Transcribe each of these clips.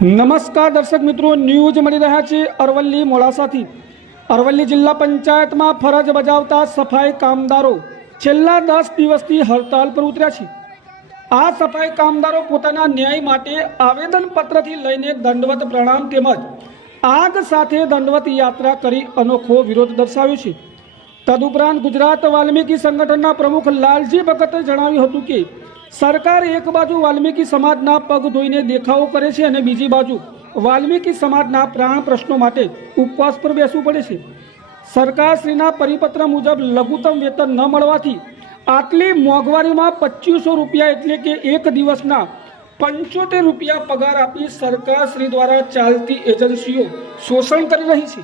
નમસ્કાર દર્શક મિત્રો, ન્યૂઝ મળી રહ્યા છે અરવલ્લી મોડાસાથી. અરવલ્લી જિલ્લા પંચાયતમાં ફરજ બજાવતા સફાઈ કામદારો છેલ્લા દસ દિવસથી હડતાલ પર ઉતર્યા છે. આ સફાઈ કામદારો પોતાના ન્યાય માટે આવેદનપત્રથી લઈને દંડવત પ્રણામ તેમજ આગ સાથે દંડવત યાત્રા કરી અનોખો વિરોધ દર્શાવ્યો છે. તદુપરાંત ગુજરાત વાલ્મીકી સંગઠનના પ્રમુખ લાલજી ભગતે જણાવ્યું હતું કે સરકાર એક બાજુ વાલ્મીકી સમાજના પગ ધોઈને દેખાવો કરે છે અને બીજી બાજુ વાલ્મીકી સમાજના પ્રાણ પ્રશ્નો માટે ઉપવાસ પર બેસવું પડે છે. સરકારશ્રીના પરિપત્ર મુજબ લઘુત્તમ વેતન ન મળવાથી આટલી મોંઘવારીમાં પચીસો રૂપિયા એટલે કે એક દિવસના પંચોતેર રૂપિયા પગાર આપી સરકારશ્રી દ્વારા ચાલતી એજન્સીઓ શોષણ કરી રહી છે.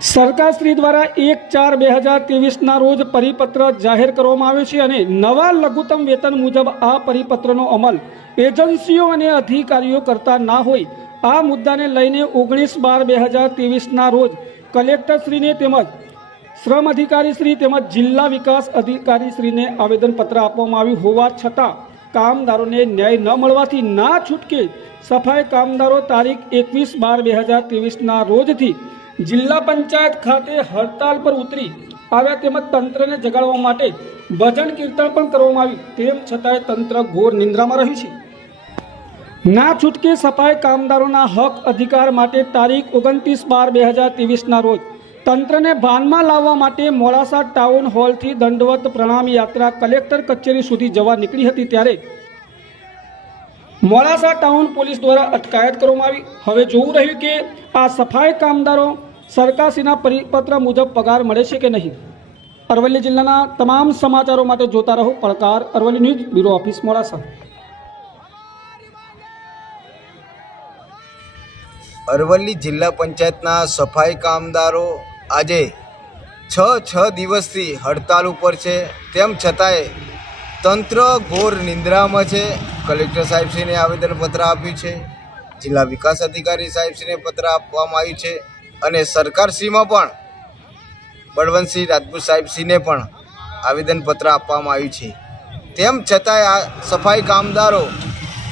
સરકારશ્રી દ્વારા એક ચાર બે હજાર ત્રેવીસના રોજ પરિપત્ર જાહેર કરવામાં આવ્યો છે અને નવા લઘુત્તમ વેતન મુજબ આ પરિપત્રનો અમલ એજન્સીઓ અને અધિકારીઓ કરતા ના હોય આ મુદ્દાને લઈને ઓગણીસ બાર બે હજાર ત્રેવીસના રોજ કલેક્ટરશ્રીને તેમજ શ્રમ અધિકારીશ્રી તેમજ જિલ્લા વિકાસ અધિકારીશ્રીને આવેદનપત્ર આપવામાં આવ્યું હોવા છતાં કામદારોને ન્યાય ન મળવાથી ના છૂટકે સફાઈ કામદારો તારીખ એકવીસ બાર બે હજાર ત્રેવીસના રોજથી જિલ્લા પંચાયત ખાતે હડતાલ પર ઉતરી આવ્યા તેમજ તંત્રને જગાડવા માટે ભજન કીર્તન પણ કરવામાં આવ્યું. તેમ છતાંય તંત્ર ઘોર નિંદ્રામાં રહ્યું છે. ના છૂટકે સફાઈ કામદારોના હક અધિકાર માટે તારીખ ઓગણત્રીસ બાર બે હજાર ત્રેવીસના રોજ તંત્રને ભાનમાં લાવવા માટે મોડાસા ટાઉન હોલથી દંડવત પ્રણામ યાત્રા કલેક્ટર કચેરી સુધી જવા નીકળી હતી ત્યારે મોડાસા ટાઉન પોલીસ દ્વારા અટકાયત કરવામાં આવી. હવે જોવું રહ્યું કે આ સફાઈ કામદારો સરકારશ્રીના પરિપત્ર મુજબ પગાર મળે છે કે નહીં? અરવલ્લી જિલ્લાના તમામ સમાચારો માટે જોતા રહો પડકાર Aravalli news bureau office Modasa. Aravalli જિલ્લા પંચાયતના સફાઈ કામદારો આજે છ છ દિવસથી હડતાલ ઉપર છે. તેમ છતાંય તંત્ર ઘોર નિંદ્રામાં છે. કલેક્ટર સાહેબશ્રીને આવેદનપત્ર આપ્યું છે. જિલ્લા વિકાસ અધિકારી સાહેબશ્રીને પત્ર આપવામાં આવ્યું છે. અને સરકારશ્રીમાં પણ બળવંતસિંહ રાજપૂત સાહેબશ્રીને પણ આવેદનપત્ર આપવામાં આવ્યું છે. તેમ છતાંય આ સફાઈ કામદારો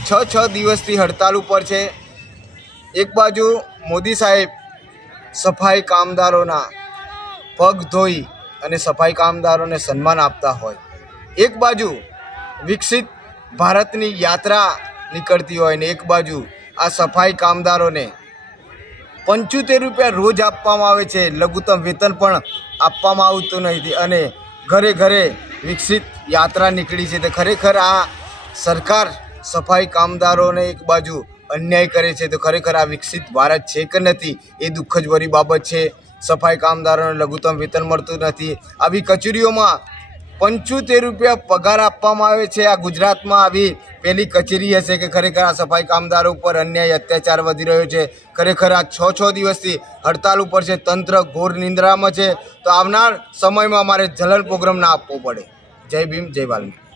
છ છ દિવસથી હડતાલ ઉપર છે. એક બાજુ મોદી સાહેબ સફાઈ કામદારોના પગ ધોઈ અને સફાઈ કામદારોને સન્માન આપતા હોય. એક બાજુ વિકસિત ભારતની યાત્રા નીકળતી હોય ને એક બાજુ આ સફાઈ કામદારોને પંચોતેર રૂપિયા રોજ આપવામાં આવે છે. લઘુત્તમ વેતન પણ આપવામાં આવતું નથી અને ઘરે ઘરે વિકસિત યાત્રા નીકળી છે. તો ખરેખર આ સરકાર સફાઈ કામદારોને એક બાજુ અન્યાય કરે છે. તો ખરેખર આ વિકસિત ભારત છે કે નથી એ દુઃખ જ ભરી બાબત છે. સફાઈ કામદારોને લઘુત્તમ વેતન મળતું નથી. આવી કચેરીઓમાં પંચોતેર રૂપિયા પગાર આપવામાં આવે છે. આ ગુજરાતમાં આવી પહેલી કચેરી હશે કે ખરેખર આ સફાઈ કામદારો ઉપર અન્યાય, અત્યાચાર વધી રહ્યો છે. ખરેખર આ છ છ દિવસથી હડતાલ ઉપર છે. તંત્ર ઘોર નિંદ્રામાં છે. તો આવનાર સમયમાં અમારે જલન પ્રોગ્રામ ના આપવો પડે. જય ભીમ, જય વાલ્મીકી.